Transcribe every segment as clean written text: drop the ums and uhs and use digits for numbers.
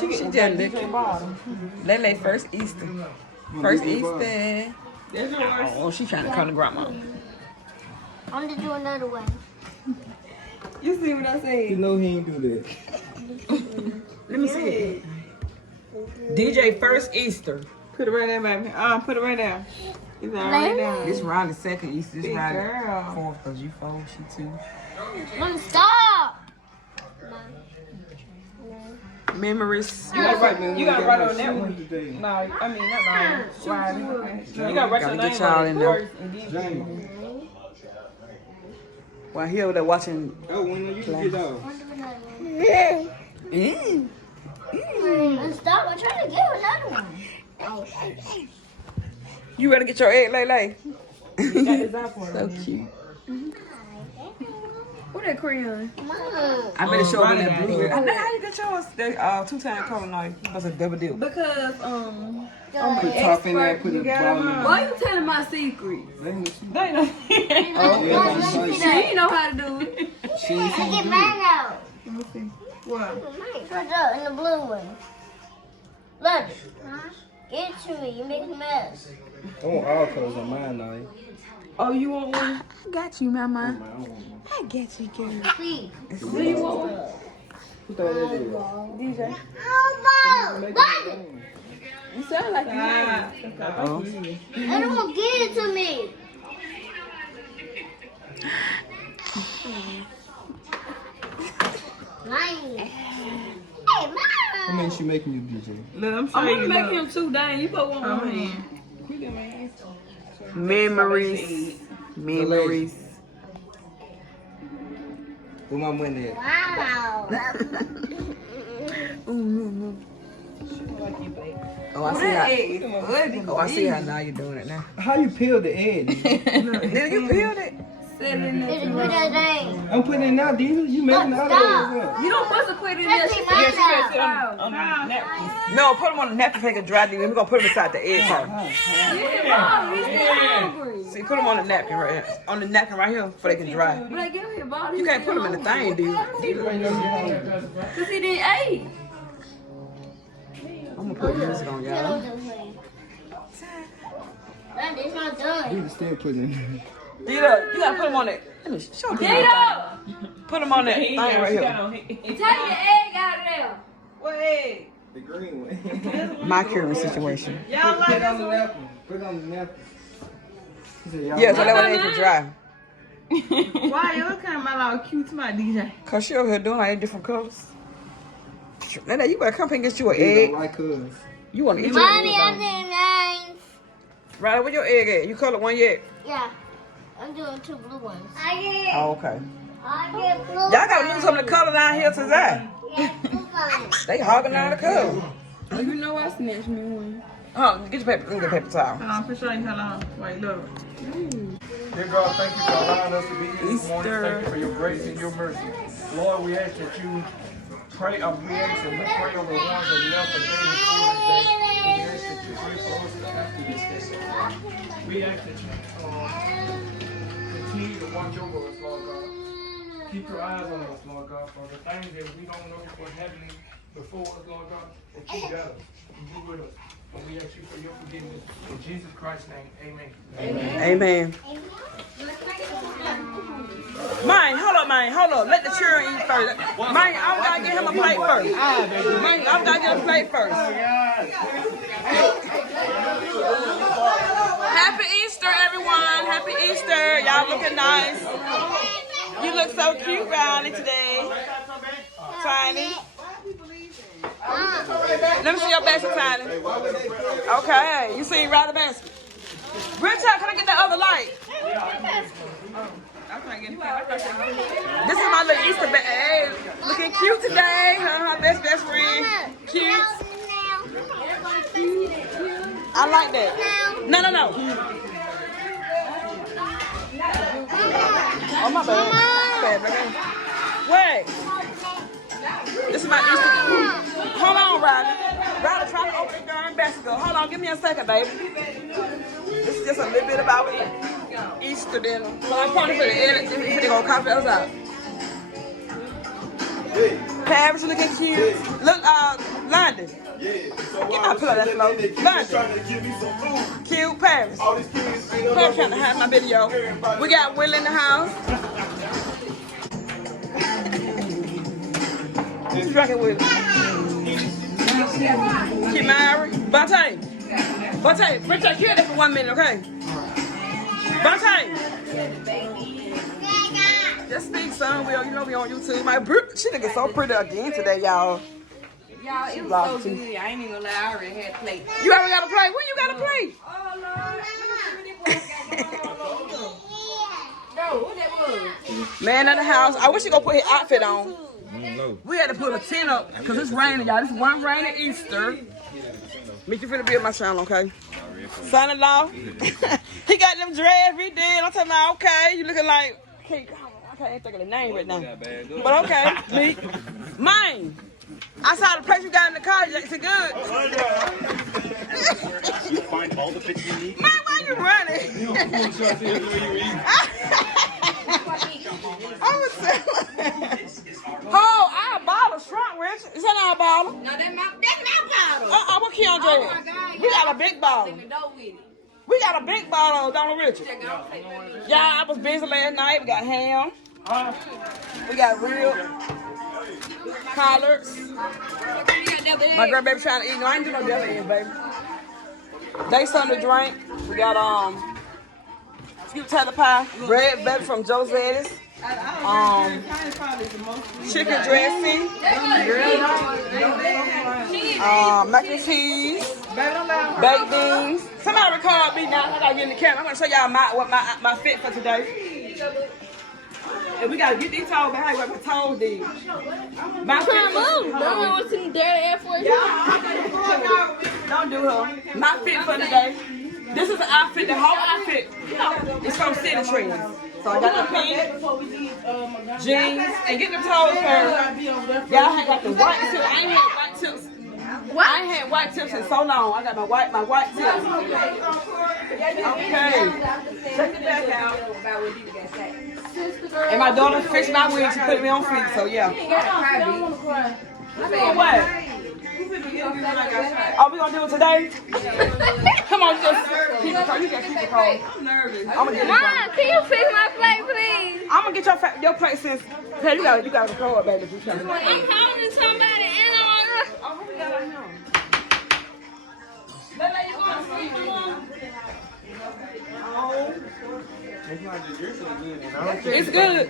She just looking. Lele first Easter. First Easter. That's yours. Oh, she trying to come to grandma. I'm gonna do another one. You see what I said? You know he ain't do that. Let me see it. DJ first Easter. Put it right there, baby. Put it right there. It's already down. This Riley's second Easter. This Big Riley girl. fourth because you 4, she 2. Mom, stop! Memories. You gotta write on that one. Today. No, I mean not mine. Riley. You gotta write your Gotta get name y'all on in it there. first and then. Jamie. While he over there watching. Oh, when you get off. Stop! I'm trying to get another one. You ready to get your egg, Lele? So cute. What that crayon? Mom. I better show them that Riley blue. got it. How you get yours? They 2-time color knife. That's a double deal. Because Put top in there, put the bottom in why you telling my secret? there. They know. She She know how to do it. She ain't I seen get you. mine out. What? Put up in the blue one. Look. Get it to me. You make a mess. I want all colors on mine now. Oh, you want one? I got you, mama. I don't want one. I got you, girl. See. Do you want one? Who thought that did? DJ. Make it rain. You sound like you have Oh. I don't want to give it to me. Mine. Hey, Mom. How many she making you, DJ? Look, I'm I'm sure gonna make him 2 dang. You put one on him. Memories. Memories. Where my money at? Wow. Oh, I see how. Oh, I see how now you're doing it now. How you peel the egg? Did you peeled it? Did you put that thing? I'm putting it now, DJ. You making the other Stop. ones up. You don't supposed to quit in there. Let's She see said mine she gotta sit out. on the napkin. No, put them on the napkin so they can dry. Then we're gonna put them inside the egg first. Yeah, Mom, he's still hungry. See, put them on the napkin right here. On the napkin right here so they can dry. But give him ball. You can't put them in the thing, dude. Cause he didn't eat. I'm gonna put music on y'all. Dad, it's not done. You still putting it. You gotta put them on it. Let me show you. Get up. Put them on that thing right here. And take the egg out of there. What egg? The green one. My current situation. Y'all Put like it on this the one? napkin. Put it on the napkin. He said, y'all Yeah, so like that way they can dry. Why y'all kind of all cute to my DJ? Cause she over here doing like different colors. Nana, you better come here and get you an These egg. don't like us. You wanna eat your Mommy, egg? I'm doing nine. Right, where your egg at? You colored one yet? Yeah. I'm doing 2 blue ones. I get Oh, okay. blue. Y'all gotta lose some of the color down here today. Yeah, blue ones. They hogging down the color. Oh, you know I snatched me one. Huh, get your paper, get your paper towel. Hold on, for sure. Hold on. Wait, look. Dear God, thank you for allowing us to be here this morning. Easter. Thank you for your grace and your mercy. Lord, we ask that you pray, we ask that we pray over the ones that left and came before us. We ask that you pray for us after this day. We ask that you continue to watch over us, Lord God. Keep your eyes on us, Lord God, for the things that we don't know what's happening before us, Lord God, that you got us, and be with us. And we ask you for your forgiveness. In Jesus Christ's name, amen. Amen. Mine, hold up, mine, hold up. Let the children eat first. Mine, I'm gonna get him a plate first. Mine, I'm gonna get a plate first. Happy Easter, everyone. Happy Easter. Y'all looking nice. You look so cute, Riley, today. Tiny. Let me see your basket, Tiny. Okay, you see Riley basket. Richard, can I get that other light? This is my little Easter bag. Hey, looking cute today. Her best friend. Cute. I like that. No. Oh, my bad. Wait. This is my Easter. Hold on, Riley. Riley trying to open the darn basket. Hold on, give me a second, baby. This is just a little bit about Easter dinner. So I'm probably for the edit. They're going to copy us out. Hey. Paris looking cute. Look, London. Get my pillow that flow. London. Cute Paris. Paris trying to hide my video. We got Will in the house. Who's drinking with? Kimari. Bonte. Bonte, kill that for 1 minute, okay? Bonte. Just speak, son. You know we on YouTube. My she looking so pretty again today, y'all. Y'all, it was so good. I ain't even gonna lie. I already had a plate. You already got a plate? When you got a plate? Oh, Lord. No, what that was? Man in the house. I wish he gonna put his outfit on. We had to put a tent up because it's raining, y'all. This is one rainy Easter. Meet you finna be on my channel, okay? Son-in-law. He got them dreads redid. I'm talking about, okay, you looking like, I can't think of the name right now. But okay, me. Mine. I saw the place you got in the car. Is it good? You find all the fits you need. Man, why you running? I was saying. Oh, our bottle shrunk, Rich. Is that our bottle? No, that's my bottle. What Keandre? Oh my God, We got a big bottle. We got a big bottle of Donald Richard. Yeah, I was busy last night. We got ham. We got real collards. My grandbaby trying to eat. No, I ain't do no devil eggs, baby. They something to drink. We got sweet potato pie, red velvet from Josette's. Chicken dressing, mac and cheese, baked beans. Somebody record me now. I gotta get in the camera. I'm gonna show y'all my fit for today. And we gotta get these toes behind what my toes did. My fit for Don't do her. My fit for today. This is the outfit, the whole outfit. It's from City Trends. So I got the pink jeans and get the toes first. Y'all had got the white tips. I ain't had white tips. I ain't had white tips in so long. I got my white tips. Okay. Check the back out. And my daughter fixed my wig. She put me on feet. So yeah. What? Oh, we gonna do it today? Come on, just keep it cold. You can keep it cold. I'm nervous. I'm gonna get Mom, can you fix my plate, please? I'm gonna get your plate since. Hey, you gotta control it, baby. I'm calling somebody and I'm Oh, who we got right now? Lele, you going to sleep, Mom? It's good.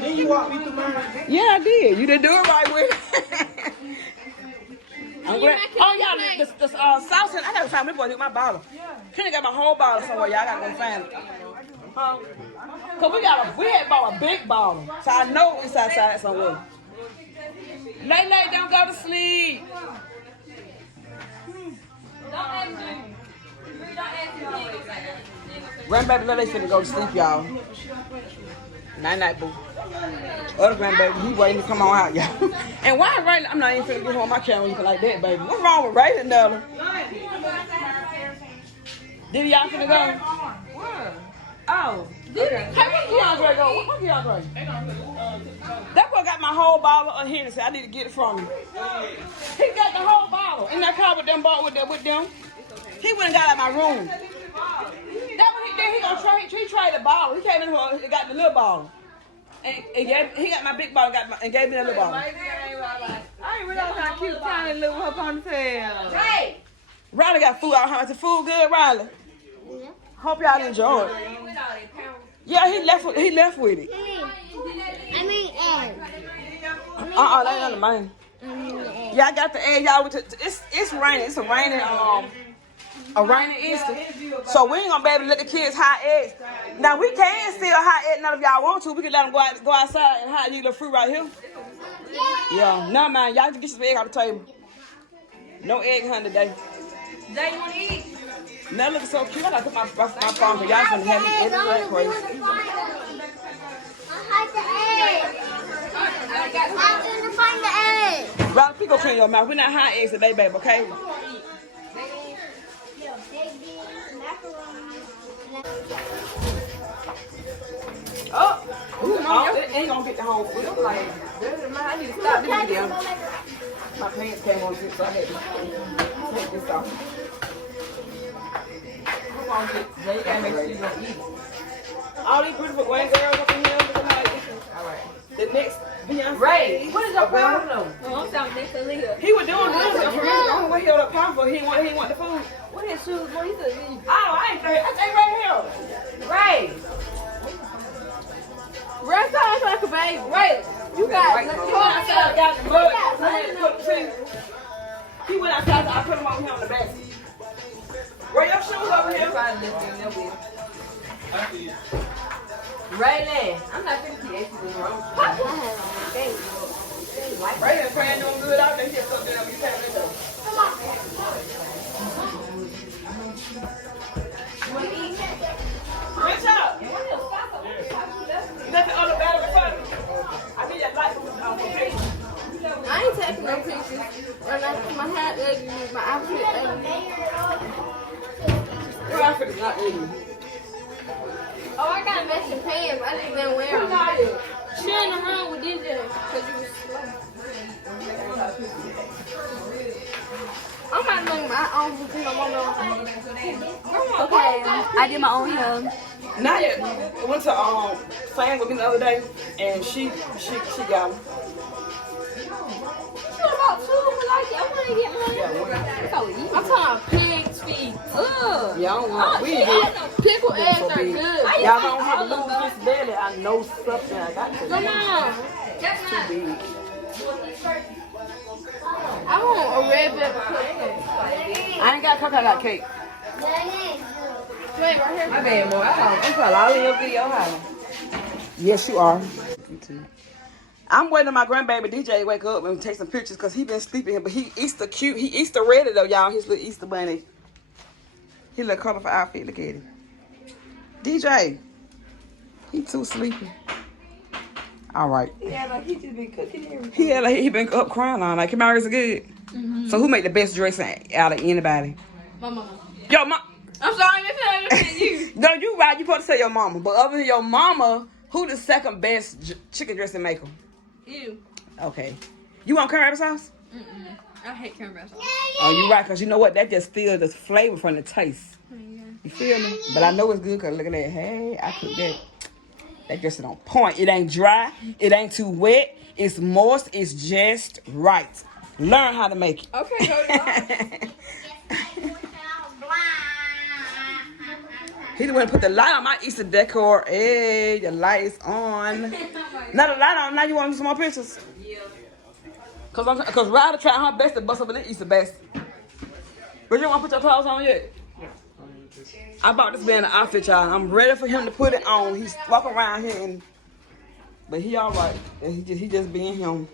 Then you walk me through mine. Yeah, I did. You didn't do it right with it. I'm glad. Oh, y'all, the sauce. I gotta find me boy with my bottle. Kenny got my whole bottle somewhere. Y'all gotta go find it. Cause we had bought a big bottle, so I know it's outside somewhere. Lele, don't go to sleep. Grandbaby Lele finna go to sleep, y'all. Night, boo. Other grandbaby, he waiting to come on out, y'all. And why Raylan? I'm not even finna get him on my camera looking like that, baby. What's wrong with Raylan, Nella? Did y'all finna go? Oh. Okay. Hey, where Keandre go? Where Keandre? That boy got my whole bottle of Hennessy. I need to get it from him. He got the whole bottle in that car with them. He went and got out of my room. That what he did. He gonna trade. He traded the bottle. He came in here and got the little bottle. And he got my big bottle and gave me the little bottle. I ain't realize how cute Tiny look with her ponytail. Hey! Riley got food out. How much the food good, Riley? Yeah. Hope y'all enjoy it. Yeah, he left with it. I mean, egg. That ain't the mine. Yeah, I got the egg, y'all. It's raining. It's a rainy Easter. So we ain't gonna be able to let the kids hide eggs. Now we can still hide eggs. None of y'all want to. We can let them go outside and hide these little fruit right here. Yeah, no man, y'all can get some egg on the table. No egg hunt today. Jay, you wanna eat? That looks so cute. I gotta put my phone for y'all gonna have me eating like crazy. I didn't find the egg. Riley, please go clean your mouth. We're not hiding eggs today, babe, okay? Oh, it ain't gonna get the whole food. I'm like, I need to stop this video. My pants came on too, so I had to take this off. Come on, Jay, you gotta make sure you don't eat. All these beautiful white girls up in here looking like this. All right. The next Beyonce. Ray, what is your problem? I'm talking next to Leah. He was doing good. The only way he held up powerful, he didn't want the food. What his shoes? What he said? Oh, I think right here. Ray. Ray sounds like a baby. Ray, you got. He went outside, got the mud. He went outside, I put him over here on the basket. Where your shoes over here? Raylan, I'm not finna keep asking you wrong. Raylan praying doing good out there. He just something up. You can't let go. Reach out. Nothing on the battery for me. I need that light for pictures. I ain't taking no pictures. When I put my hat ugly, my outfit ugly. Your outfit is not ugly. Oh, I got matching pants. I didn't even wear them. She in the room with DJ because you was slow. I'm not doing my own routine. Okay, I did my own hair. Naya went to Fang with me the other day, and she got him. About two, but like, I want to get mine. I'm talking pig's feet. Ugh. Yeah, I don't want we no pickle eggs are good. Y'all don't have to lose this belly. I know something I got to. Come on. Too big. I want a red pepper cake. I ain't got cookie, I got cake. Wait, right here. My bad, boy. I'm probably all in your video, huh? Yes, you are. I'm waiting on my grandbaby DJ to wake up and take some pictures because he been sleeping. But he Easter cute. He Easter ready though, y'all. His little Easter bunny. His little colorful outfit. Look at him. DJ. He too sleepy. All right. Yeah, like he just been cooking everything. He had like he been up crying all night. Kamara's good. So who made the best dressing out of anybody? My mama. Yo, mom. I'm sorry, that's you. No, you right. You supposed to say your mama. But other than your mama, who the second best chicken dressing maker? You. Okay. You want cranberry sauce? I hate cranberry sauce. Oh, you right. Because you know what? That just steals the flavor from the taste. You feel me? But I know it's good because look at that. Hey, I cooked that. That dressing on point. It ain't dry. It ain't too wet. It's moist. It's just right. Learn how to make it. Okay, go He the one put the light on my Easter decor. Hey, the light is on. Now the light on. Now you want some more pictures? Yeah. Cause Ryder tried her best to bust up in the Easter basket. But you want to put your clothes on yet? I bought this man an outfit, y'all. I'm ready for him to put it on. He's walking around here, but he all right. He just being him.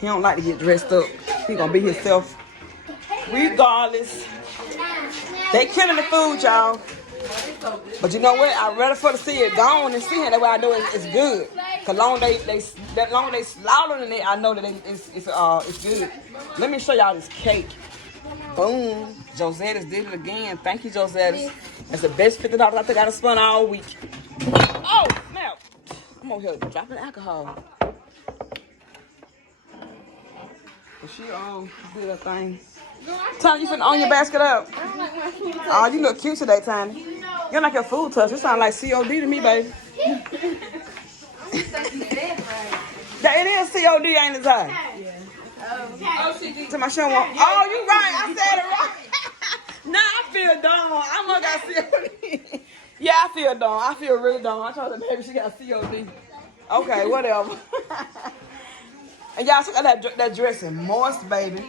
He don't like to get dressed up. He gonna be himself, regardless. They killing the food, y'all. But you know what? I'd rather for to see it gone and see it. That's why I know it's good. Cause long they slaughtering it, I know that it's good. Let me show y'all this cake. Boom. Josette's did it again. Thank you, Josette's. That's the best $50 I think I done spent all week. Oh, snap. I'm over here dropping alcohol. But she did her thing. Tiny, you finna own your basket up. Oh, you look cute today, Tiny. You don't like your food touch. It sound like COD to me, baby. Yeah, it is COD, ain't it, Ty? To my show. Oh, you right. I said it right. Nah, I feel dumb. I'm gonna got COD. Yeah, I feel dumb. I feel really dumb. I told the baby she got COD. Okay, whatever. And y'all check out that dressing. Moist, baby.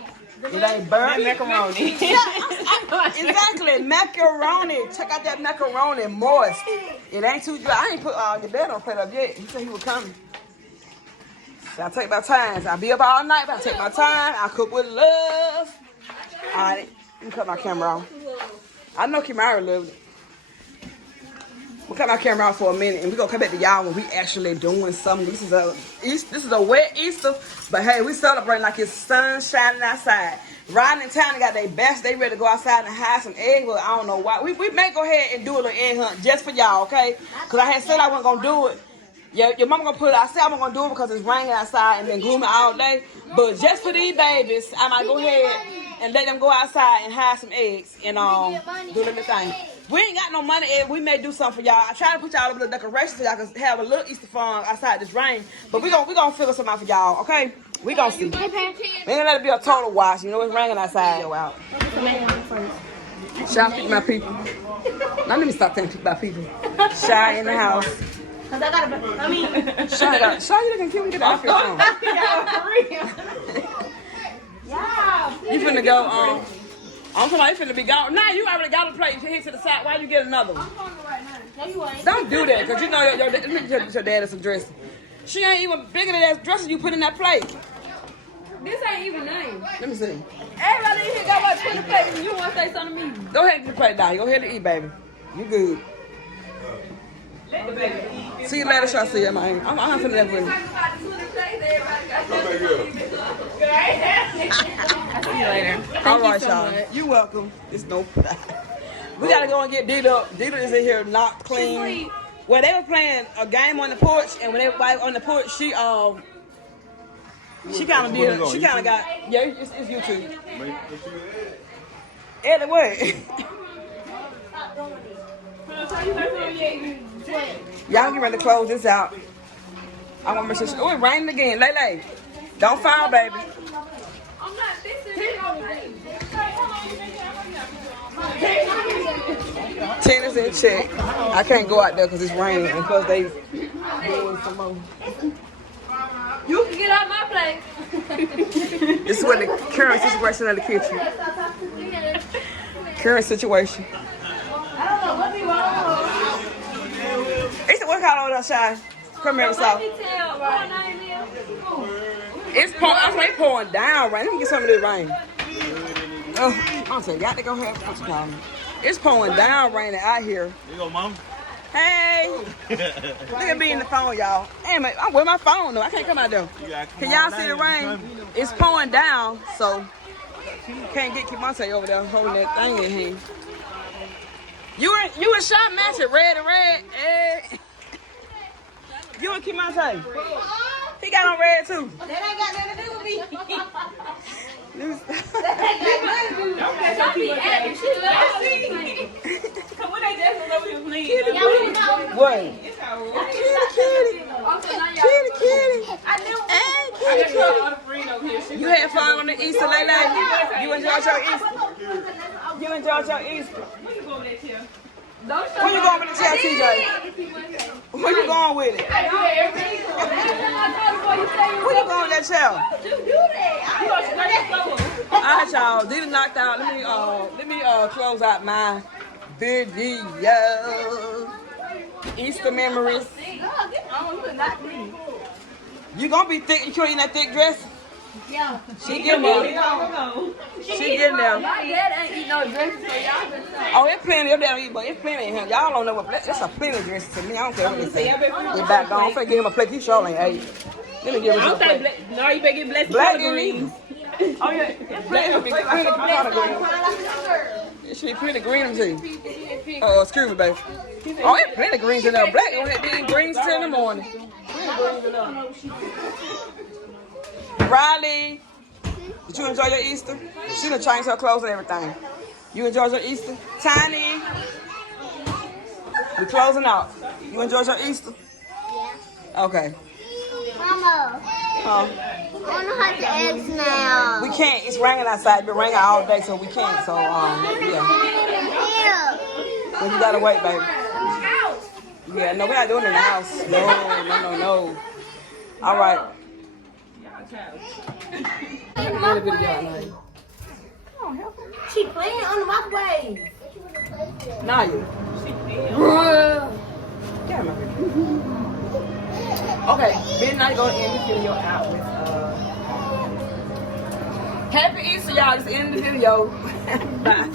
It ain't burnt. Macaroni. Exactly. Macaroni. Check out that macaroni. Moist. It ain't too dry. I ain't put your dad on plate up yet. He said he was coming. So I take my time. I'll be up all night, but I take my time. I cook with love. All right. Let me cut my camera off. I know Kimara loves it. We'll cut my camera out for a minute, and we're gonna come back to y'all when we actually doing something. This is a wet Easter, but hey, we celebrating like it's sun shining outside. Riding in town, they got their best. They ready to go outside and hide some eggs, but I don't know why. We may go ahead and do a little egg hunt just for y'all, okay? Cause I had said I wasn't gonna do it. Your mama gonna put it. I said I wasn't gonna do it because it's raining outside and been gloomy all day. But just for these babies, I might go ahead and let them go outside and hide some eggs and do a little thing. We ain't got no money, Ed. We may do something for y'all. I try to put y'all a little decorations so y'all can have a little Easter fun outside this rain. But we gonna figure something out for y'all, okay? We gonna see. We ain't gonna let it be a total wash. You know it's raining outside. Go out. Shy pick my people. Now let me stop saying pick my people. Shy in the house. Cause I gotta, Shy, you looking cute. We get the outfit on. You finna go I'm talking about you finna be gone. Nah, you already got a plate. You hit to the side. Why you get another one? no, you ain't. Don't do that, cause you know your dad is some dressing. She ain't even bigger than that dressing you put in that plate. This ain't even name. Let me see. Everybody in here got what 20 plates and you want to say something to me. Go ahead and get the plate down. Go ahead and eat, baby. You good. Let the baby eat. See you later, Shaw. See you, man. I'm finna left with you. I'll see you later. All right, y'all. You welcome. It's no problem. We gotta go and get Dita up. Dita is in here not clean. Well, they were playing a game on the porch, and when they were on the porch, she kind of did. She kind of got. Yeah, it's YouTube. Eddie, what? Y'all get ready to close this out. I want to make sure. Oh, it's raining again. Lele, don't fall, baby. I'm not fixing it. Tennis in check. I can't go out there because it's raining and because they doing some more. You can get out my plate. This is what the current situation of the kitchen. Current situation. It's what kind of Shy? Come here, so. It's pouring down rain. Let me get some of this rain. Oh, I'm saying, got to go ahead. What you call me? It's pouring down raining out here. There you go, Mom. Hey, look at me in the phone, y'all. Hey, man, I'm with my phone though. I can't come out there. Can y'all see the rain? It's pouring down, so can't get Kimonte over there holding that thing in here. You and Shy matching red and red. Hey. You and Kimonte. He got on red too. That ain't got nothing to do with me. Don't be acting. She loves me. Come when they just know you please. What? Kitty. Hey, kitty. You had fun on the Easter, Lele? You enjoyed your Easter? You enjoyed your Easter? Where you going with that chair? Where you going with the chair, TJ? Where you going with it? Where you going with that chair? All right, y'all. Dita knocked out. Let me close out my video. Easter memories. You gonna be thick? You eating that thick dress? Yeah. She getting there. She getting there. My dad ain't eat no dresses, so y'all been saying. Oh, it's plenty of them, but it's plenty in here. Y'all don't know what. That's a plenty of dresses to me. I don't care what they say. Get back on. I'm finna give him a plate. He sure ain't ate. Let me give him a plate. No, you better get blessed. Black greens. Oh yeah, it's plenty green. It should be pretty green too. Oh, excuse me, baby. Oh, it's plenty greens in there. Black gonna have to eating greens till in the morning. Riley, did you enjoy your Easter? She done changed her clothes and everything. You enjoyed your Easter? Tiny, we're closing out. You enjoyed your Easter? Yeah. Okay. Mama, I don't know how to eggs now. We can't. It's raining outside. It's been raining all day, so we can't. So, yeah. So you gotta wait, baby. Yeah, no, we're not doing it in the house. No. All right. She playing on the microwave. Naya. Okay, then now you're gonna end the video out with Happy Easter, y'all. Just end the video. Bye.